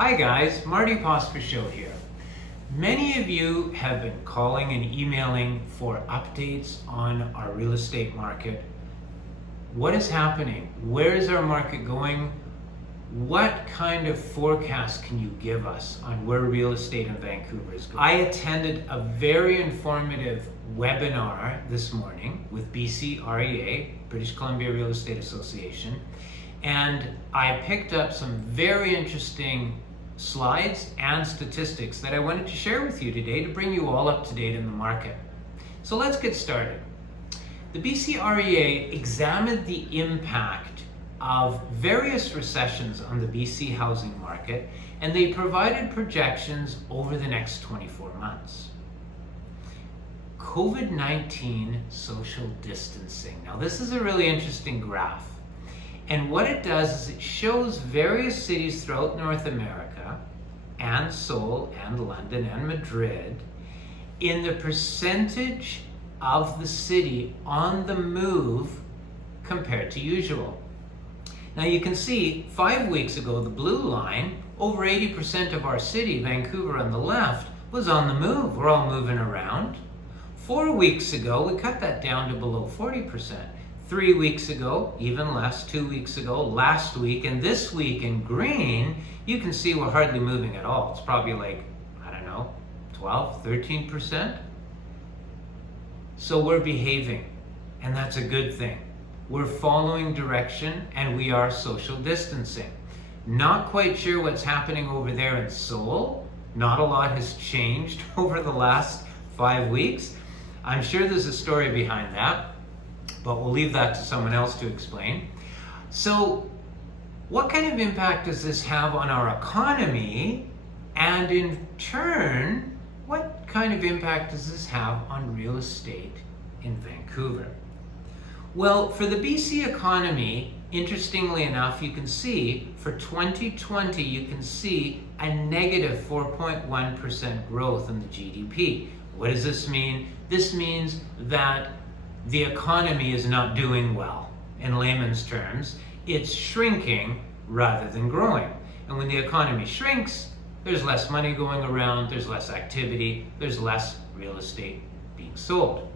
Hi guys, Marty Pospischil here. Many of you have been calling and emailing for updates on our real estate market. What is happening? Where is our market going? What kind of forecast can you give us on where real estate in Vancouver is going? I attended a very informative webinar this morning with BC REA, British Columbia Real Estate Association, and I picked up some very interesting slides and statistics that I wanted to share with you today to bring you all up to date in the market. So let's get started. The BC REA examined the impact of various recessions on the BC housing market, and they provided projections over the next 24 months. COVID-19 social distancing. Now this is a really interesting graph. And what it does is it shows various cities throughout North America, and Seoul, and London, and Madrid, in the percentage of the city on the move compared to usual. Now you can see 5 weeks ago, the blue line, over 80% of our city, Vancouver on the left, was on the move. We're all moving around. 4 weeks ago, we cut that down to below 40%. 3 weeks ago, even less, 2 weeks ago, last week, and this week in green, you can see we're hardly moving at all. It's probably like, I don't know, 12, 13%. So we're behaving, and that's a good thing. We're following direction, and we are social distancing. Not quite sure what's happening over there in Seoul. Not a lot has changed over the last 5 weeks. I'm sure there's a story behind that, but we'll leave that to someone else to explain. So what kind of impact does this have on our economy? And in turn, what kind of impact does this have on real estate in Vancouver? Well, for the BC economy, interestingly enough, you can see for 2020, you can see a negative 4.1% growth in the GDP. What does this mean? This means that the economy is not doing well. In layman's terms, it's shrinking rather than growing. And when the economy shrinks, there's less money going around, there's less activity, there's less real estate being sold.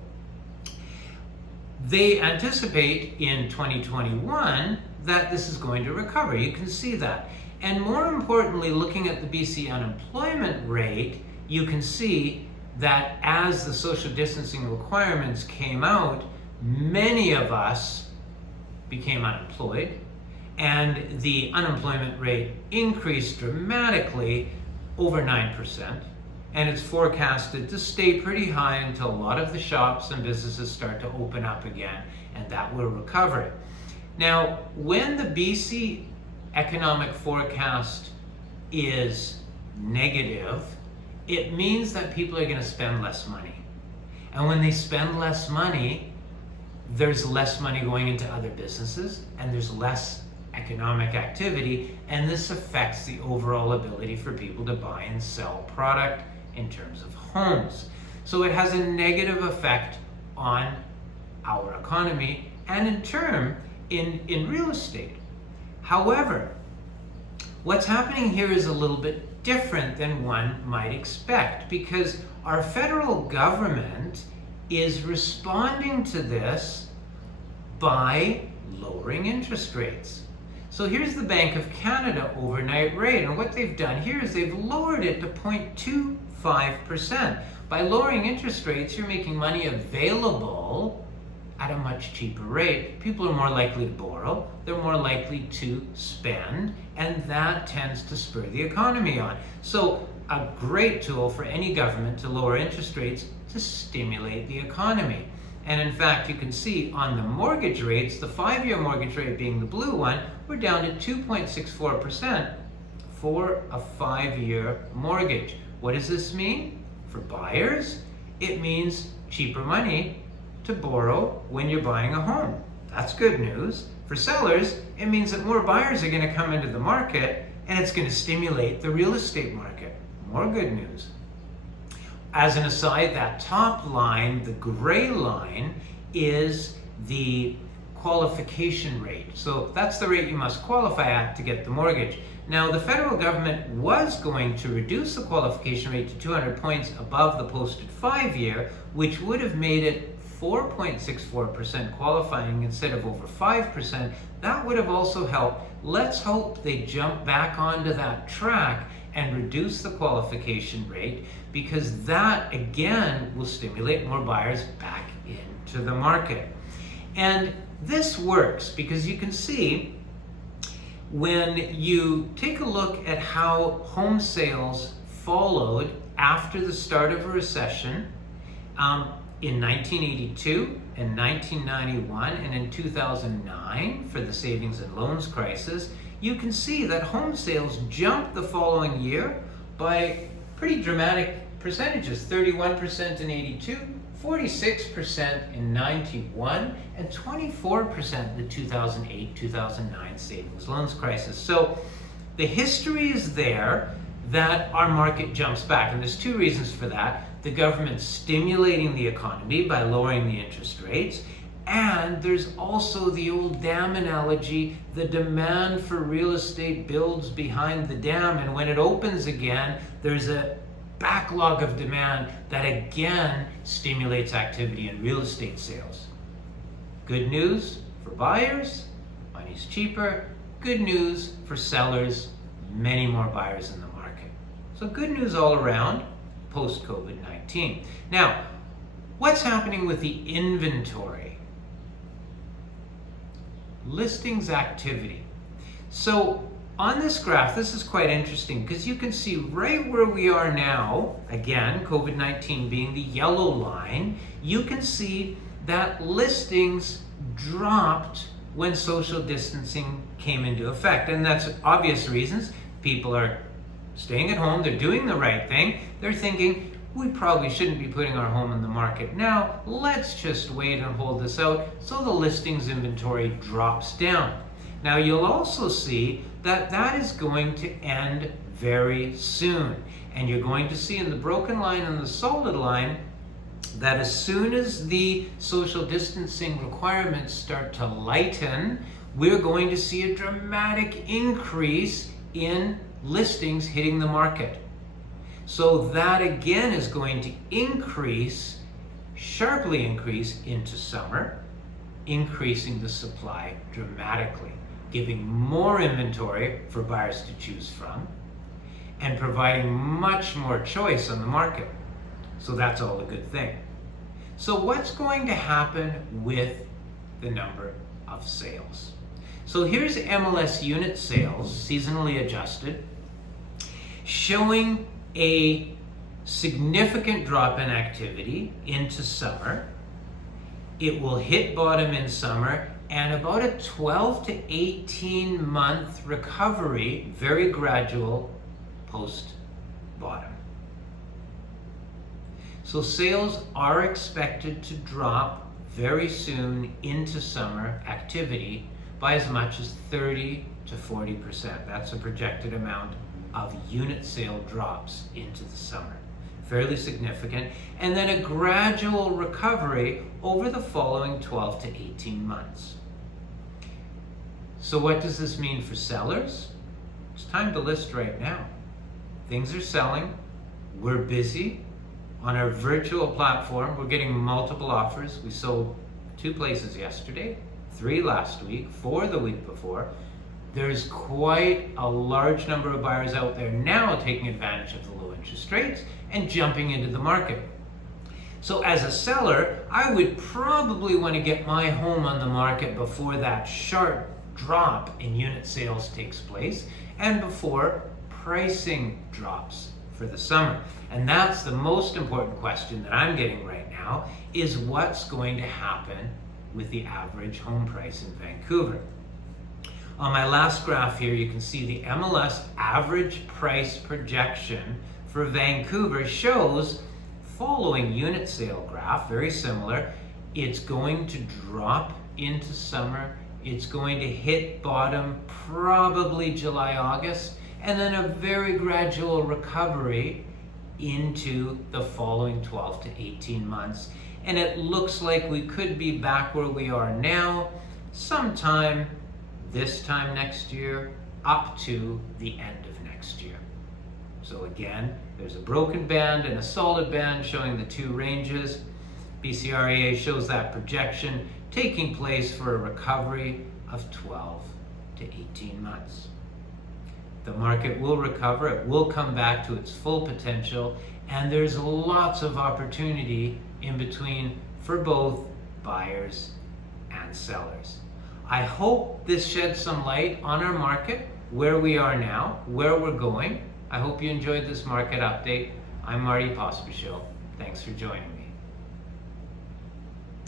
They anticipate in 2021 that this is going to recover. You can see that. And more importantly, looking at the BC unemployment rate, you can see that as the social distancing requirements came out, many of us became unemployed, and the unemployment rate increased dramatically, over 9%, and it's forecasted to stay pretty high until a lot of the shops and businesses start to open up again, and that will recover. Now, when the BC economic forecast is negative, it means that people are going to spend less money. And when they spend less money, there's less money going into other businesses, and there's less economic activity, and this affects the overall ability for people to buy and sell product in terms of homes. So it has a negative effect on our economy and in turn in real estate. However, what's happening here is a little bit different than one might expect, because our federal government is responding to this by lowering interest rates. So here's the Bank of Canada overnight rate, and what they've done here is they've lowered it to 0.25%. By lowering interest rates, you're making money available at a much cheaper rate. People are more likely to borrow, they're more likely to spend, and that tends to spur the economy on. So a great tool for any government to lower interest rates to stimulate the economy. And in fact, you can see on the mortgage rates, the 5-year mortgage rate being the blue one, we're down to 2.64% for a 5-year mortgage. What does this mean? For buyers, it means cheaper money to borrow when you're buying a home. That's good news. For sellers, it means that more buyers are going to come into the market, and it's going to stimulate the real estate market. More good news. As an aside, that top line, the gray line, is the qualification rate. So that's the rate you must qualify at to get the mortgage. Now, the federal government was going to reduce the qualification rate to 200 points above the posted 5-year, which would have made it 4.64% qualifying instead of over 5%. That would have also helped. Let's hope they jump back onto that track and reduce the qualification rate, because that again will stimulate more buyers back into the market. And this works because you can see when you take a look at how home sales followed after the start of a recession, in 1982 and 1991 and in 2009 for the savings and loans crisis, you can see that home sales jumped the following year by pretty dramatic percentages: 31% in 82, 46% in 91, and 24% in the 2008-2009 savings loans crisis. So the history is there that our market jumps back, and there's two reasons for that. The government's stimulating the economy by lowering the interest rates, and there's also the old dam analogy: the demand for real estate builds behind the dam, and when it opens again, there's a backlog of demand that again stimulates activity in real estate sales. Good news for buyers, money's cheaper. Good news for sellers, many more buyers in the market. So good news all around post-COVID-19. Now, what's happening with the inventory? Listings activity. So on this graph, this is quite interesting because you can see right where we are now, again, COVID-19 being the yellow line, you can see that listings dropped when social distancing came into effect. And that's obvious reasons. People are staying at home, they're doing the right thing. They're thinking, we probably shouldn't be putting our home in the market now. Let's just wait and hold this out. So the listings inventory drops down. Now you'll also see that that is going to end very soon. And you're going to see in the broken line and the solid line that as soon as the social distancing requirements start to lighten, we're going to see a dramatic increase in listings hitting the market. So that again is going to increase, sharply increase into summer, increasing the supply dramatically, giving more inventory for buyers to choose from, and providing much more choice on the market. So that's all a good thing. So what's going to happen with the number of sales? So here's MLS unit sales, seasonally adjusted, showing a significant drop in activity into summer. It will hit bottom in summer, and about a 12 to 18 month recovery, very gradual, post bottom. So sales are expected to drop very soon into summer activity by as much as 30 to 40%. That's a projected amount of unit sale drops into the summer. Fairly significant. And then a gradual recovery over the following 12 to 18 months. So what does this mean for sellers? It's time to list right now. Things are selling. We're busy. On our virtual platform, we're getting multiple offers. We sold 2 places yesterday, 3 last week, 4 the week before. There's quite a large number of buyers out there now taking advantage of the low interest rates and jumping into the market. So as a seller, I would probably want to get my home on the market before that sharp drop in unit sales takes place and before pricing drops for the summer. And that's the most important question that I'm getting right now, is what's going to happen with the average home price in Vancouver. On my last graph here, you can see the MLS average price projection for Vancouver shows, following unit sale graph, very similar, it's going to drop into summer. It's going to hit bottom probably July, August, and then a very gradual recovery into the following 12 to 18 months. And it looks like we could be back where we are now sometime this time next year up to the end of next year. So again, there's a broken band and a solid band showing the two ranges. BCREA shows that projection taking place for a recovery of 12 to 18 months. The market will recover, it will come back to its full potential, and there's lots of opportunity in between for both buyers and sellers. I hope this sheds some light on our market, where we are now, where we're going. I hope you enjoyed this market update. I'm Marty Pospischil. Thanks for joining me.